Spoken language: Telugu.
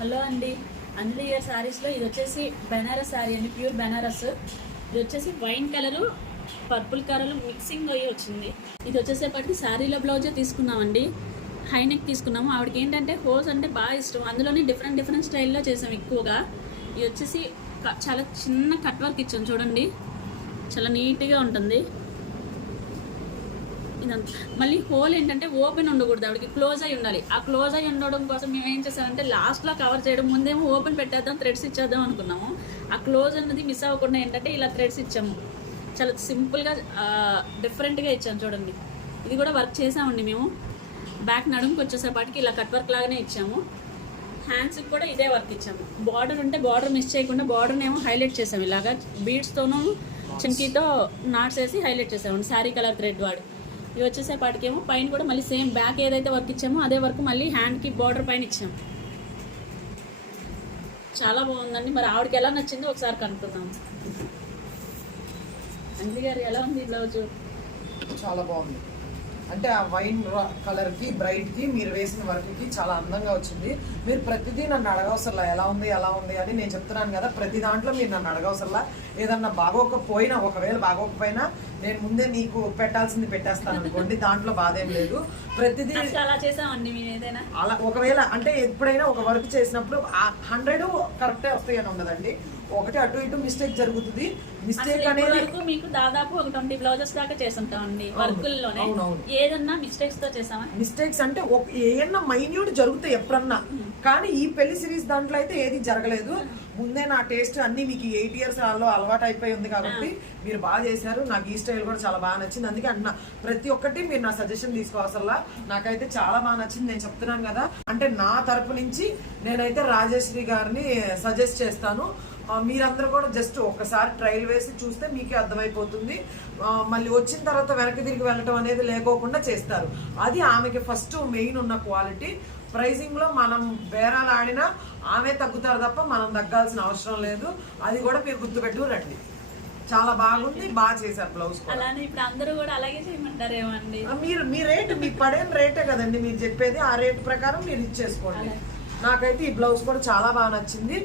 హలో అండి, అంజలి ఇయర్ శారీస్లో ఇది వచ్చేసి బెనారస్ శారీ అండి, ప్యూర్ బెనారస్. ఇది వచ్చేసి wine colour purple colour mixing అయ్యి వచ్చింది. ఇది వచ్చేసేపటికి శారీలో బ్లౌజే తీసుకున్నామండి, హైనెక్ తీసుకున్నాము. ఆవిడకి ఏంటంటే హోల్స్ అంటే బాగా ఇష్టం, అందులోనే డిఫరెంట్ స్టైల్లో చేసాం ఎక్కువగా. ఇది వచ్చేసి చాలా చిన్న కట్ వర్క్ ఇచ్చాం చూడండి, చాలా నీట్గా ఉంటుంది ఇదంతా. మళ్ళీ హోల్ ఏంటంటే ఓపెన్ ఉండకూడదు, ఆవిడకి క్లోజ్ అయి ఉండాలి. ఆ క్లోజ్ అయి ఉండడం కోసం మేము ఏం చేసామంటే లాస్ట్లో కవర్ చేయడం, ముందేమో ఓపెన్ పెట్టేద్దాం, థ్రెడ్స్ ఇచ్చేద్దాం అనుకున్నాము. ఆ క్లోజ్ అన్నది మిస్ అవ్వకుండా ఏంటంటే ఇలా థ్రెడ్స్ ఇచ్చాము. చాలా సింపుల్గా డిఫరెంట్గా ఇచ్చాము చూడండి. ఇది కూడా వర్క్ చేసామండి మేము. బ్యాక్ నడుముకి వచ్చేసేపాటికి ఇలా కట్ వర్క్ లాగానే ఇచ్చాము. హ్యాండ్స్కి కూడా ఇదే వర్క్ ఇచ్చాము. బార్డర్ ఉంటే బార్డర్ మిస్ చేయకుండా బార్డర్ని ఏమో హైలైట్ చేసాము, ఇలాగా బీడ్స్తోనూ చింకీతో నాట్స్ వేసి హైలైట్ చేసామండి శారీ కలర్ థ్రెడ్ వాడి. ఇవి వచ్చేసేపాటికేమో పైన కూడా మళ్ళీ సేమ్ బ్యాక్ ఏదైతే వర్క్ ఇచ్చామో అదే వర్క్ మళ్ళీ హ్యాండ్కి బార్డర్ పైన ఇచ్చాము. చాలా బాగుందండి. మరి ఆవిడకి ఎలా నచ్చిందో ఒకసారి కనుక్కుందాం. అంజలి గారు ఎలా ఉంది బ్లౌజు? చాలా బాగుంది. అంటే ఆ వైన్ కలర్కి బ్రైట్కి మీరు వేసిన వర్క్కి చాలా అందంగా వచ్చింది. మీరు ప్రతిదీ నన్ను అడగవసరలా ఎలా ఉంది అని నేను చెప్తున్నాను కదా. ప్రతి దాంట్లో మీరు నన్ను అడగవసరలా. ఏదన్నా బాగోకపోయినా, ఒకవేళ బాగోకపోయినా నేను ముందే నీకు పెట్టాల్సింది పెట్టేస్తాను అనుకోండి, దాంట్లో బాధ ఏం లేదు. ప్రతిదీ అలా చేసామండి మేము. ఏదైనా అలా ఒకవేళ అంటే ఎప్పుడైనా ఒక వర్క్ చేసినప్పుడు 100 కరెక్టే వస్తాయి అని ఉండదండి. ఒకటి అటు ఇటు మిస్టేక్ జరుగుతుంది. మిస్టేక్ అనేది మీకు దాదాపు ఒక 20 బ్లౌజెస్ దాకా చేస్తుంటామండి వర్కుల్లోనే. ఏదన్నా మిస్టేక్స్ తో చేసామా? మిస్టేక్స్ అంటే ఏమన్నా మైన్యూట్ జరుగుతాయి ఎప్పుడన్నా, కానీ ఈ పెళ్లి సిరీస్ దాంట్లో అయితే ఏది జరగలేదు. ముందే నా టేస్ట్ అన్ని మీకు 8 years అలవాటు అయిపోయి ఉంది కాబట్టి మీరు బాగా చేశారు. నాకు ఈ స్టైల్ కూడా చాలా బాగా నచ్చింది. అందుకే అంటున్నా, ప్రతి ఒక్కటి మీరు నా సజెషన్ తీసుకోవాల్సల్లా. నాకైతే చాలా బాగా నచ్చింది. నేను చెప్తున్నాను కదా, అంటే నా తరపు నుంచి నేనైతే రాజేశ్వరి గారిని సజెస్ట్ చేస్తాను. మీరందరూ కూడా జస్ట్ ఒక్కసారి ట్రయల్ వేసి చూస్తే మీకే అర్థమైపోతుంది. మళ్ళీ వచ్చిన తర్వాత వెనక్కి తిరిగి వెళ్ళటం అనేది లేకోకుండా చేస్తారు. అది ఆమెకి ఫస్ట్ మెయిన్ ఉన్న క్వాలిటీ. ప్రైజింగ్ లో మనం బేరాలు ఆడినా ఆమె తగ్గుతారు తప్ప మనం తగ్గాల్సిన అవసరం లేదు. అది కూడా మీరు గుర్తుపెట్టు రండి. చాలా బాగుంది, బాగా చేశారు బ్లౌజ్. అలానే ఇప్పుడు అందరూ కూడా అలాగే చేయమంటారేమో అండి. మీ రేట్ మీ పడేన రేటే కదండి మీరు చెప్పేది. ఆ రేట్ ప్రకారం మీరు ఇచ్చేసుకోండి. నాకైతే ఈ బ్లౌజ్ కూడా చాలా బాగా నచ్చింది.